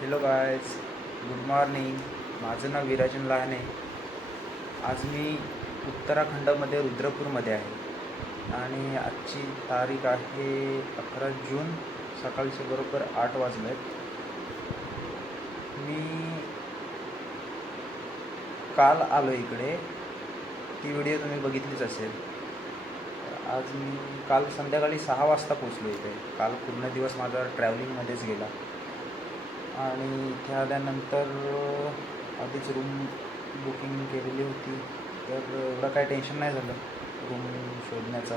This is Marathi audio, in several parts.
Hello guys, good morning. माझं नाव विराजन लहाने. आज मी उत्तराखंडमध्ये रुद्रपूरमध्ये आहे आणि आजची तारीख आहे 11 जून. सकाळचे बरोबर 8 वाजले आहेत. मी काल आलो इकडे, ती व्हिडिओ तुम्ही बघितलीच असेल. आज मी काल संध्याकाळी 6 वाजता पोचलो इथे. काल पूर्ण दिवस माझा ट्रॅव्हलिंगमध्येच गेला आणि इथे आल्यानंतर आधीच रूम बुकिंग केलेली होती, तर एवढं काय टेन्शन नाही झालं रूम शोधण्याचा.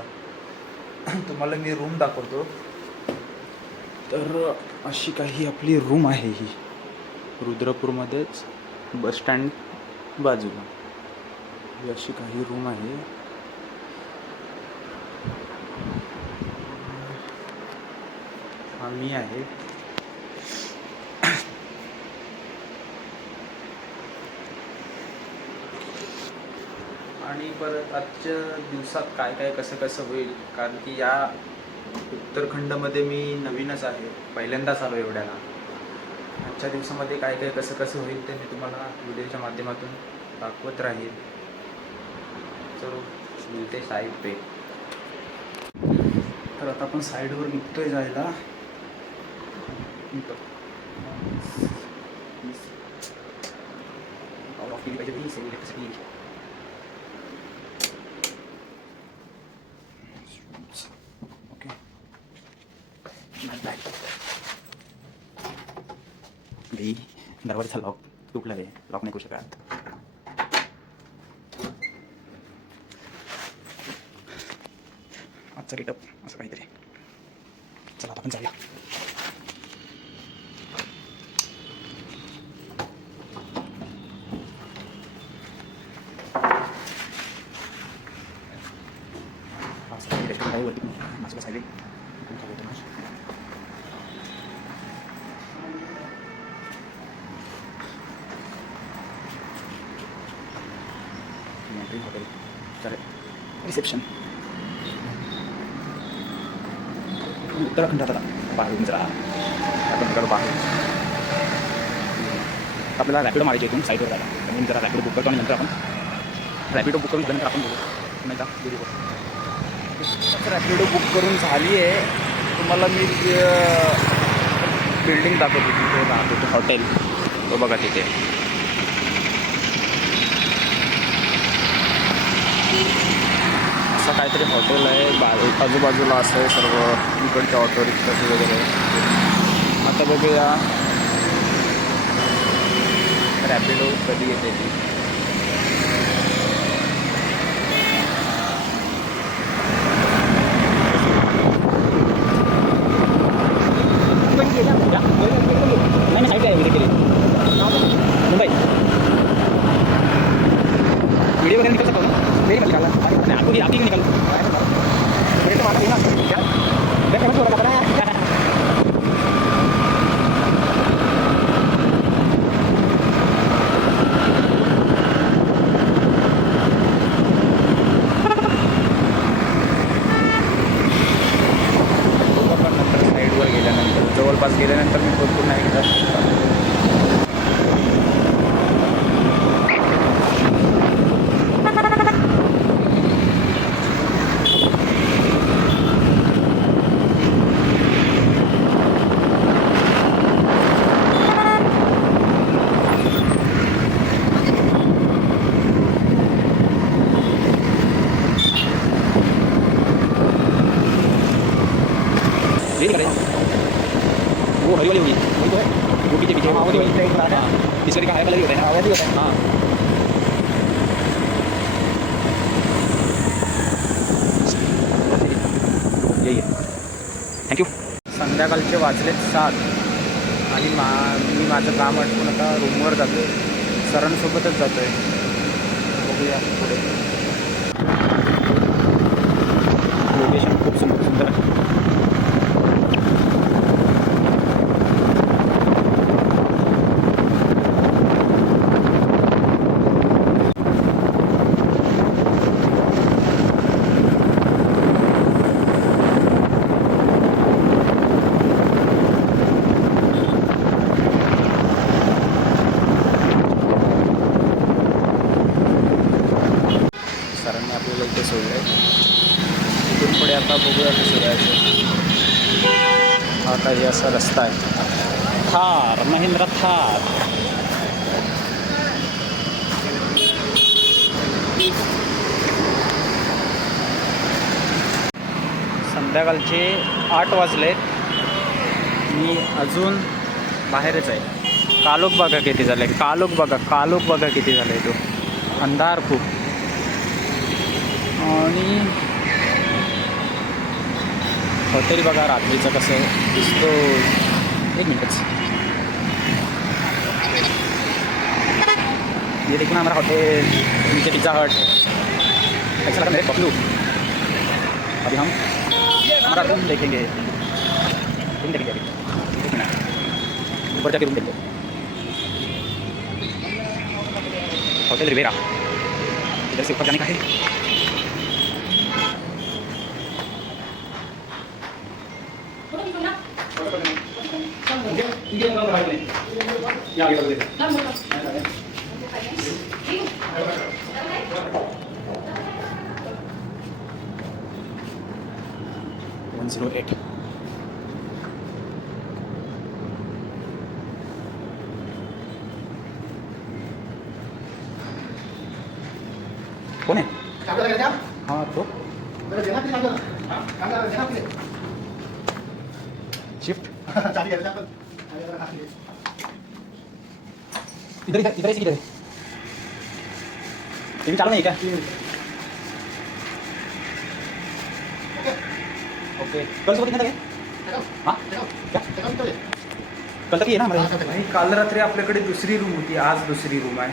तुम्हाला मी रूम दाखवतो. तर अशी काही आपली रूम आहे ही, रुद्रपूरमध्येच बसस्टँड बाजूला ही अशी काही रूम आहे. हा मी आहे. आणि परत आजच्या दिवसात काय काय कसं कसं होईल, कारण की या उत्तराखंडमध्ये मी नवीनच आहे, पहिल्यांदाच आलो एवढ्याला. आजच्या दिवसामध्ये काय काय कसं कसं होईल ते मी तुम्हाला व्हिडिओच्या माध्यमातून दाखवत राहील. चलो मिळते साईड पे. तर आता आपण साईडवर निघतोय जायला. ओके, दरवाजा लॉक तुटला आहे, लॉक नाही करू शकत. आजचा गेटअप असं काहीतरी. चला आता आपण जाऊया. रेस्टॉरंट आहे वरती, माझं साईड हॉटेल. चालेल, रिसेप्शन. उत्तराखंडात आता बाहेरून जरा आपण बाहेर आपल्याला रॅपिडो मारायची इथून साईडवर जायला. म्हणून जरा रॅपिडो बुक करतो आणि नंतर आपण रॅपिडो बुक करून झाल्यानंतर आपण बोलू नाही का बरोबर. रॅपिडो बुक करून झाली आहे. तुम्हाला मी बिल्डिंग दाखवतो, तिथे राहतो हॉटेल, तो बघा तिथे. असं काहीतरी हॉटेल आहे, आजूबाजूला असं आहे सर्व इकडच्या ऑटो रिक्षाचे वगैरे. आता बघूया रॅपिडो कधी येते ती. नाही साईड आहे केली मुंबई व्हिडिओ वगैरे निकल सकता हूँ ना, मेरी मत निकालना आपको भी, आप ही निकालो मेरे तो माता ना क्या मैं फेमस हो रहा था ना. नंतर साईडवर गेल्यानंतर, जवळपास गेल्यानंतर मी भरपूर नाही घेतात. वो हरी वाली होगी, वही तो है, वो पीछे पीछे वही इस का हरा कलर ही होता है ना, वैसे ही होता है. हाँ यही है. थँक्यू. संध्याकाळचे वाजलेत 7 आणि मी माझं काम आटपून आता रूमवर जातो आहे. सरांसोबतच जातो आहे. बघूया पुढे. लोकेशन खूप सुंदर आहे. काही असा रस्ता आहे. थार, महिंद्रा थार. संध्याकाळचे 8 वाजलेत. मी अजून बाहेरच आहे. कालोख बघा किती झालं आहे. कालोख बघा किती झालं आहे. तो अंधार खूप. आणि हॉटेल बघा रात्रीचं कसं दिसतो. एक मिनटच. ये देखो ना हमारा होटल, नीचे पिज़्ज़ा हट. ऐसा लगा मेरे पकलू. अभी हम हमारा रूम देखेंगे. अभी ऊपर जाके रूम देखेंगे. Hotel Riviera. इधर से ऊपर जाने का है. कौन है? हाँ तो शिफ्ट इधर ऐसे किधर है? टीवी चालू नहीं क्या? ओके. कल सुबह कितने तक है? हाँ क्या? कल तक ही है ना हमारे. नाही, काल रात्री आपल्याकडे दुसरी रूम होती. आज दुसरी रूम आहे.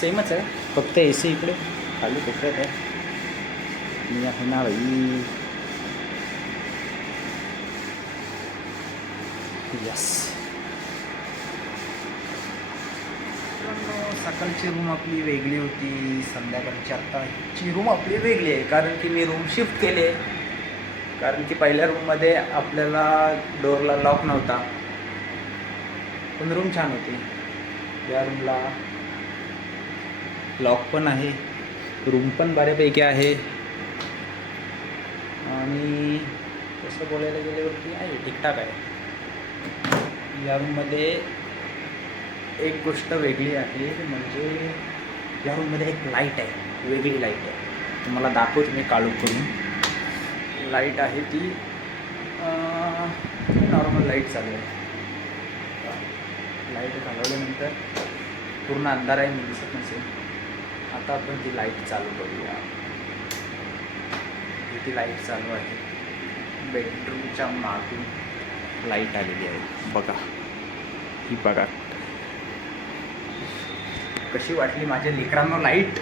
सेमच आहे. फक्त AC इकडे खाली कोपऱ्यात आहे. मी आहे ना भाई. यस. सकाळची रूम आपली वेगळी होती. संध्याकाळची आत्ताची रूम आपली वेगळी आहे. कारण की मी रूम शिफ्ट केले. कारण की पहिल्या रूममध्ये आपल्याला डोअरला लॉक नव्हता. पण रूम छान होती. या रूमला लॉक पण आहे. रूम पण बऱ्यापैकी आहे. आणि तसं बोलायला गेल्यावरती आहे ठीकठाक आहे. या रूममध्ये एक गोष्ट वेगळी आहे. म्हणजे या रूममध्ये एक लाईट आहे. वेगळी लाईट आहे. तुम्हाला दाखवतो मी काळोख करून. लाईट आहे ती नॉर्मल लाईट चालू आहे. लाईट घालवल्यानंतर पूर्ण अंधार आहे. मी दिसत नसेल. आता आपण ती लाईट चालू करूया. ती लाईट चालू आहे. बेडरूमच्या मागून लाईट आलेली आहे. बघा ही बघा कशी वाटली माझ्या लेकरांना लाईट.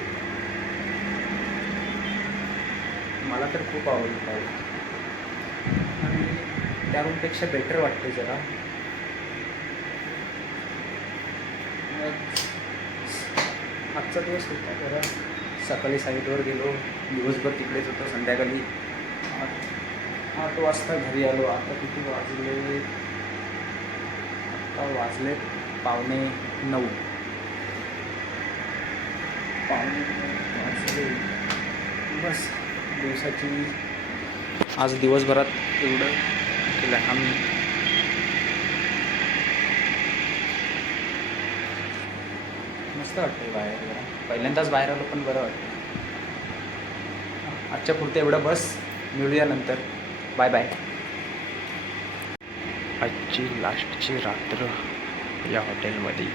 मला तर खूप आवडली लाईट. आणि त्या रूमपेक्षा बेटर वाटते जरा. आजचा दिवस होता जरा. सकाळी साईडवर गेलो. दिवसभर तिकडेच होतो. संध्याकाळी 8 वाजता घरी आलो. आता किती वाजले? आता वाजले 8:45. वाजले. बस दिवसाची आज दिवसभरात एवढं केलं आम्ही. मस्त वाटतं बाहेर जरा. पहिल्यांदाच बाहेर आलो पण बरं वाटतं. आजच्या पुरतं एवढं बस. मिळूया नंतर. Bye bye. आजची लास्टची रात्र या हॉटेलमध्ये.